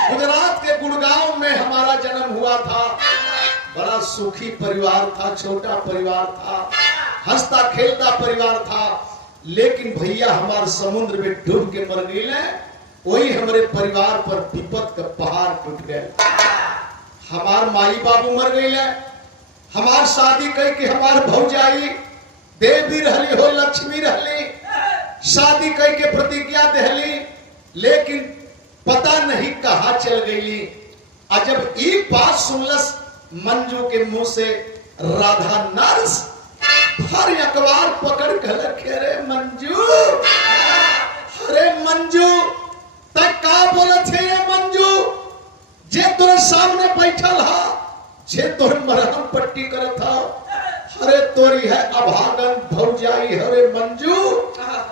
गुजरात के गुड़गांव में हमारा जन्म हुआ था। बड़ा सुखी परिवार था, छोटा परिवार था, हंसता खेलता परिवार था। लेकिन भैया हमारे समुद्र में डूब के मर गए। वही हमारे परिवार पर विपत का पहाड़ टूट गए। हमार माई बाबू मर गए। हमार शादी करके हमार भौजाई देवी रहली हो, लक्ष्मी रहली, शादी करके प्रतिज्ञा दहली, लेकिन पता नहीं कहा चल गई। और जब ये बात सुनलस मंजू के मुंह से राधा नर्स, हर अखबार पकड़ कर रखे, रे मंजू, अरे मंजू तक का बोलत है? ये मंजू जे तोरे सामने बैठल हा, जे तोरे मरहम पट्टी करत हा, अरे तोरी है अभागन भौजाई, हरे मंजू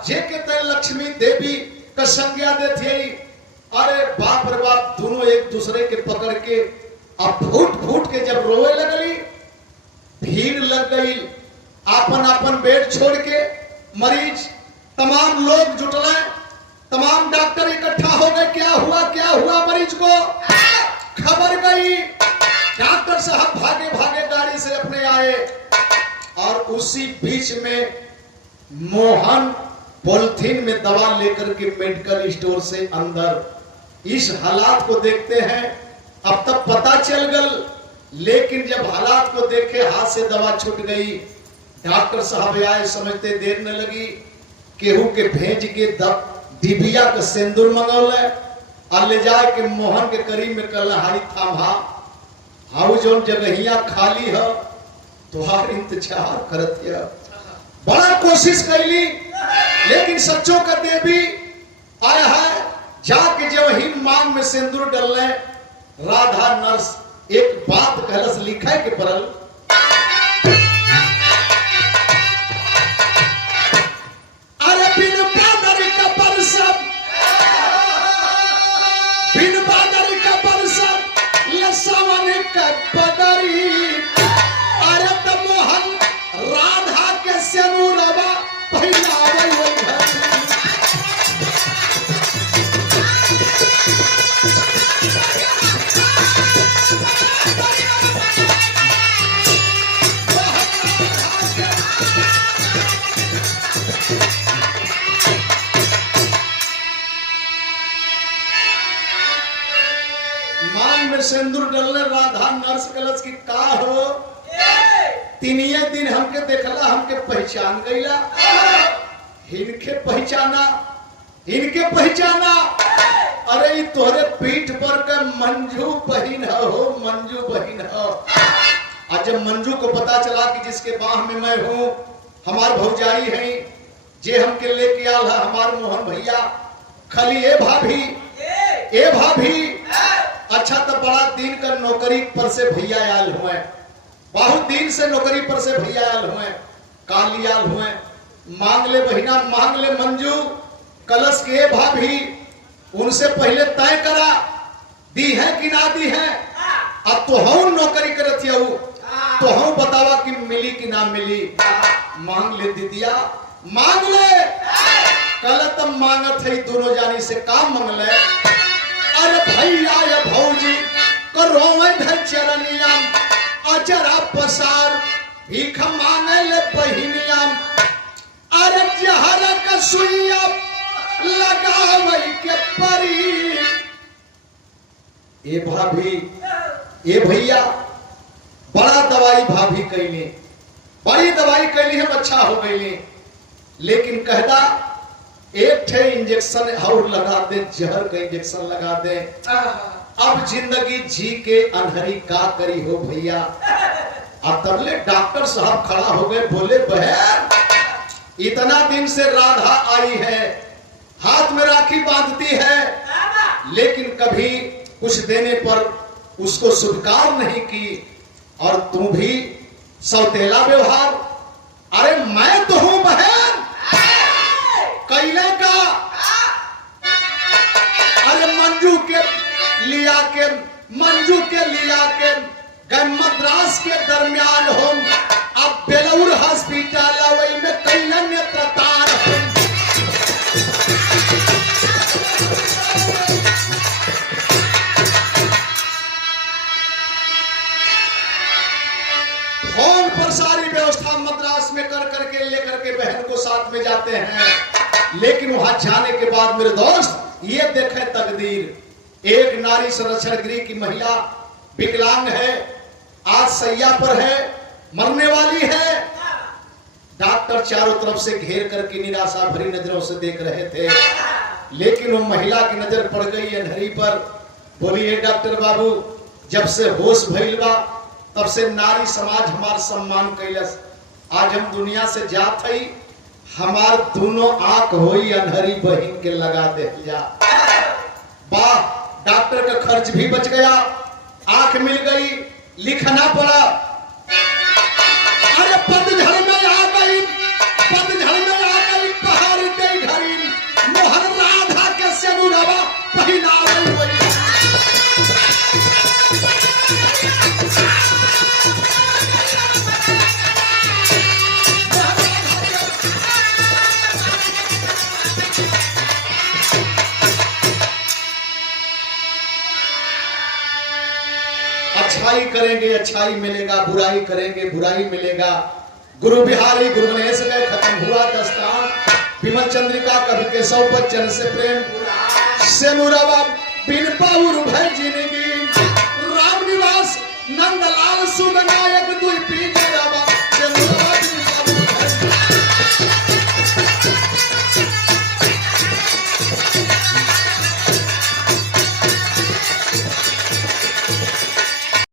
जे के ते लक्ष्मी देवी का संज्ञा देती। अरे बाप रे बाप, दोनों एक दूसरे के पकड़ के अब फूट फूट के जब रोए लगली, भीड़ लग गई। आपन आपन बेड छोड़ के मरीज तमाम लोग जुटले, तमाम डॉक्टर इकट्ठा हो गए। क्या हुआ मरीज को? खबर गई। डॉक्टर साहब भागे भागे गाड़ी से अपने आए, और उसी बीच में मोहन पॉलिथीन में दवा लेकर के मेडिकल स्टोर से अंदर। इस हालात को देखते हैं, अब तक पता चल गल, लेकिन जब हालात को देखे हाथ से दवा छूट गई। डॉक्टर साहब आए, समझते देर न लगी, केहू के भेज के डिबिया का सिंदूर मंगौले और ले जाए के मोहन के करीब में कल हाई थामा, हाउ जो जगहिया खाली है तुहार इंतजार करत है। बड़ा कोशिश कैली, लेकिन सच्चों का देवी आया है। जाके जब ही मांग में सिंदूर डलने, राधा नर्स एक बात कहलस, लिखा है कि परल, अरे बिन बादर का बरसत, बिन बादर का बरसत, लसावन का बदरी, अरे तो मोहन राधा के सिंदूरवा पहिरावे वो घर। मांग में सिंदूर डलने, राधा नर्स कलश की का हो तीनिए दिन हमके देखला, हमके पहचान गईला, इनके पहचाना। अरे तोहरे पीठ पर के मंजू बहिन हो, मंजू बहिन हो। आज जब मंजू को पता चला कि जिसके बाह में मैं हूँ हमार भौजाई है, जे हमके लेके आल है हमार मोहन भैया, खाली ए भाभी। अच्छा तो बड़ा दिन का नौकरी पर से भैया आयल हुए, बहुत दिन से नौकरी पर से भैया आयल हुए, काली आयल हुए। मांग ले बहिना, मांग ले मंजू, कलश के भाभी उनसे पहले तय करा दी है कि ना दी है। अब तो हम नौकरी करत हूँ, तो हम बतावा कि मिली कि ना मिली। मांग ले दीदिया, मांग ले। कल तब मांगत है दोनों जानी से काम मांग ले। अरे भैया ये भौजी करो मैं चरनिया, अचरा पसार भीख मांगे ले बहिनिया। अरे जहर का सुइया लगावे के परी। ए भाभी, ए भैया, बड़ा दवाई भाभी कैली, बड़ी दवाई कैली, हम अच्छा हो गई। लेकिन कहदा एक ठे इंजेक्शन और लगा दे, जहर का इंजेक्शन लगा दे। अब जिंदगी जी के अनहरी का करी हो भैया। अब तबले डॉक्टर साहब खड़ा हो गए, बोले बहन इतना दिन से राधा आई है, हाथ में राखी बांधती है, लेकिन कभी कुछ देने पर उसको स्वीकार नहीं की, और तू भी सौतेला व्यवहार। अरे मैं तो हूं बहन कैले का। अरे मंजू के लिया के गए मद्रास के दरमियान हो, अब बेलौर हॉस्पिटल वही में कैले नेत्रदान हो। फोन पर सारी व्यवस्था मद्रास में कर करके लेकर के बहन को साथ में जाते हैं। लेकिन वहां जाने के बाद मेरे दोस्त ये देखे तकदीर, एक नारी संरक्षण गृह की महिला विकलांग है, आज सैया पर है, मरने वाली है। डॉक्टर चारों तरफ से घेर करके निराशा भरी नजरों से देख रहे थे, लेकिन वो महिला की नजर पड़ गई अनहरी पर। बोली है डॉक्टर बाबू, जब से होश भइल बा तब से नारी समाज हमार सम्मान कैलस। आज हम दुनिया से जात हई, हमार दोनों आंख होई अनहरी बहिन के लगा दे जा। वाह, डॉक्टर का खर्च भी बच गया, आंख मिल गई, लिखना पड़ा। अरे पतझड़ में आ गई पहाड़ी दे घड़ी, मोहन राधा के सेनुरवा पहिना गई। अच्छाई करेंगे अच्छाई मिलेगा, बुराई करेंगे बुराई मिलेगा। गुरु बिहारी गुरु गणेश गए, खत्म हुआ दस्तान। विमल चंद्रिका कवि केशव बच्चन से प्रेम, सेनुरवा बिन पाउर भय जिंदगी। राम निवास नंदलाल सुगनायक दुई पीठ